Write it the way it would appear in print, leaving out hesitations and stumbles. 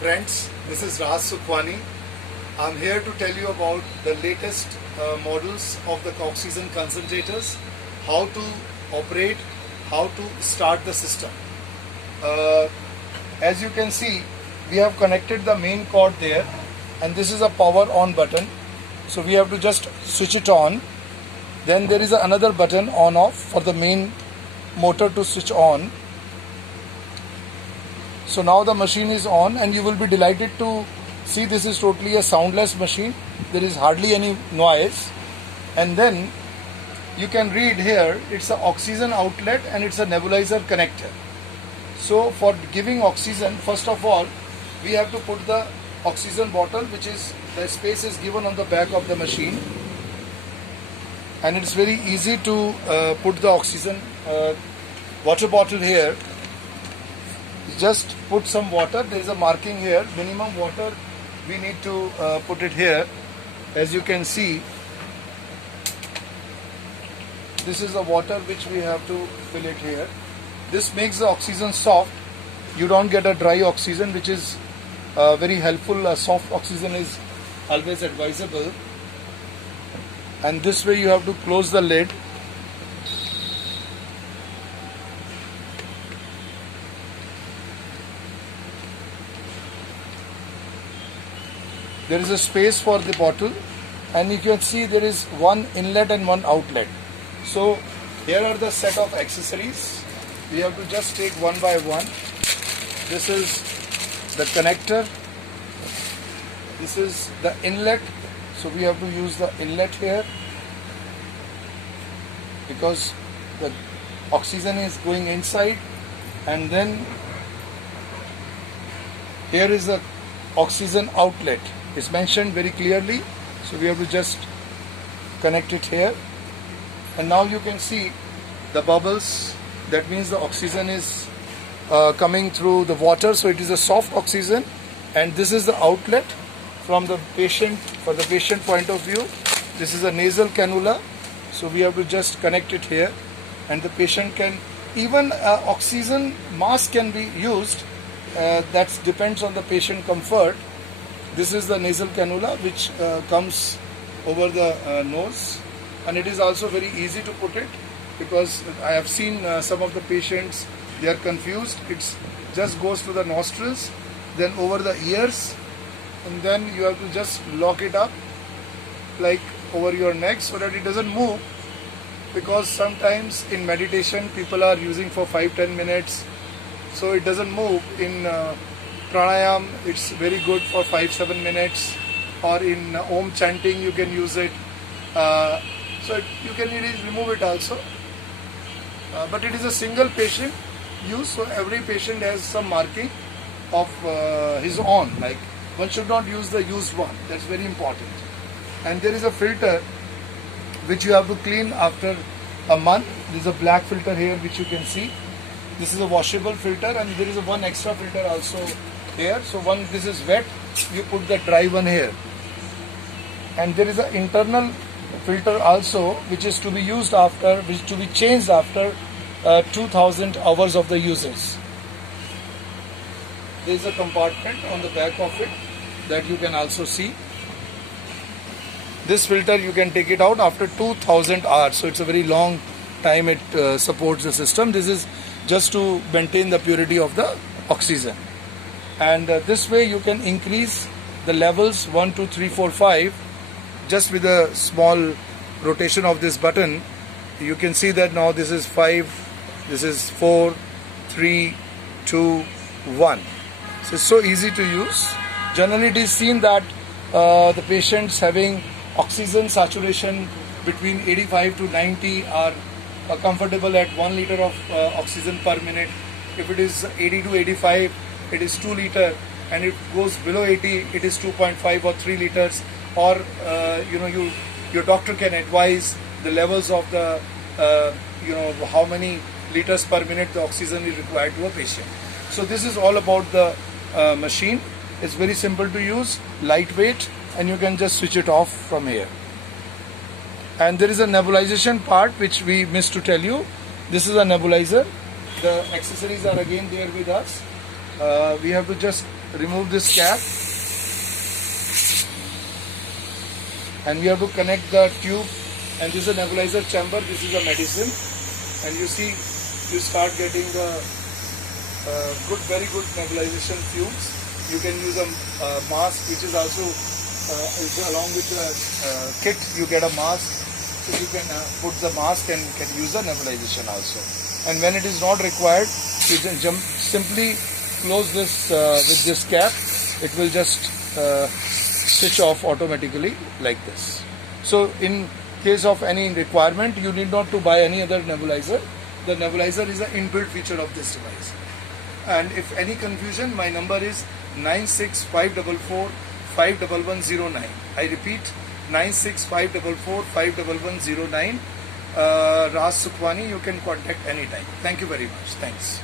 Friends, this is Raj Sukhwani. I'm here to tell you about the latest models of the oxygen concentrators, how to operate, how to start the system. As you can see, we have connected the main cord there, and this is a power on button. So we have to just switch it on. Then there is another button on off for the main motor to switch on. So now the machine is on, and you will be delighted to see this is totally a soundless machine. There is hardly any noise. And then you can read here, it's an oxygen outlet and it's a nebulizer connector. So for giving oxygen, first of all, we have to put the oxygen bottle, which is, the space is given on the back of the machine. And it's very easy to put the oxygen water bottle here. Just put some water. There is a marking here, minimum water we need to put it here. As you can see, this is the water which we have to fill it here. This makes the oxygen soft. You don't get a dry oxygen, which is very helpful. Soft oxygen is always advisable. And this way you have to close the lid. There is a space for the bottle, and you can see there is one inlet and one outlet. So here are the set of accessories. We have to just take one by one. This is the connector. This is the inlet. So we have to use the inlet here, because the oxygen is going inside. And then here is the oxygen outlet. It's mentioned very clearly. So we have to just connect it here. And now you can see the bubbles. That means the oxygen is coming through the water. So it is a soft oxygen. And this is the outlet from the patient, for the patient point of view. This is a nasal cannula. So we have to just connect it here. And the patient can, even oxygen mask can be used. That depends on the patient comfort. This is the nasal cannula, which comes over the nose, and it is also very easy to put it, because I have seen some of the patients, they are confused. It just goes to the nostrils, then over the ears, and then you have to just lock it up like over your neck so that it doesn't move, because sometimes in meditation people are using for 5-10 minutes, so it doesn't move. In pranayam, it's very good for 5-7 minutes, or in Om chanting you can use it. So you can remove it also. But it is a single patient use, so every patient has some marking of his own. Like, one should not use the used one. That's very important. And there is a filter which you have to clean after a month. There is a black filter here which you can see. This is a washable filter, and there is a one extra filter also here. So one, this is wet, you put the dry one here. And there is an internal filter also, which is to be used after, which to be changed after 2000 hours of the usage. There is a compartment on the back of it that you can also see. This filter you can take it out after 2000 hours. So it's a very long time it supports the system. This is just to maintain the purity of the oxygen. And this way you can increase the levels 1, 2, 3, 4, 5 just with a small rotation of this button. You can see that now this is 5, this is 4, 3, 2, 1. So it's so easy to use. Generally it is seen that the patients having oxygen saturation between 85 to 90 are comfortable at 1 liter of oxygen per minute. If it is 80 to 85, it is 2 liter, and if it goes below 80, it is 2.5 or 3 liters. Or your doctor can advise the levels of the how many liters per minute the oxygen is required to a patient. So this is all about the machine. It's very simple to use, lightweight, and you can just switch it off from here. And there is a nebulization part which we missed to tell you. This is a nebulizer. The accessories are again there with us. we have to just remove this cap, and we have to connect the tube. And this is a nebulizer chamber, this is a medicine, and you see you start getting the very good nebulization fumes. You can use a mask, which is also along with the kit. You get a mask, so you can put the mask and can use the nebulization also. And when it is not required, you can simply close this with this cap. It will just switch off automatically like this. So in case of any requirement, you need not to buy any other nebulizer. The nebulizer is an inbuilt feature of this device. And if any confusion, my number is 96544-51109. I repeat, 96544-51109. Raj Sukhwani, you can contact anytime. Thank you very much. Thanks.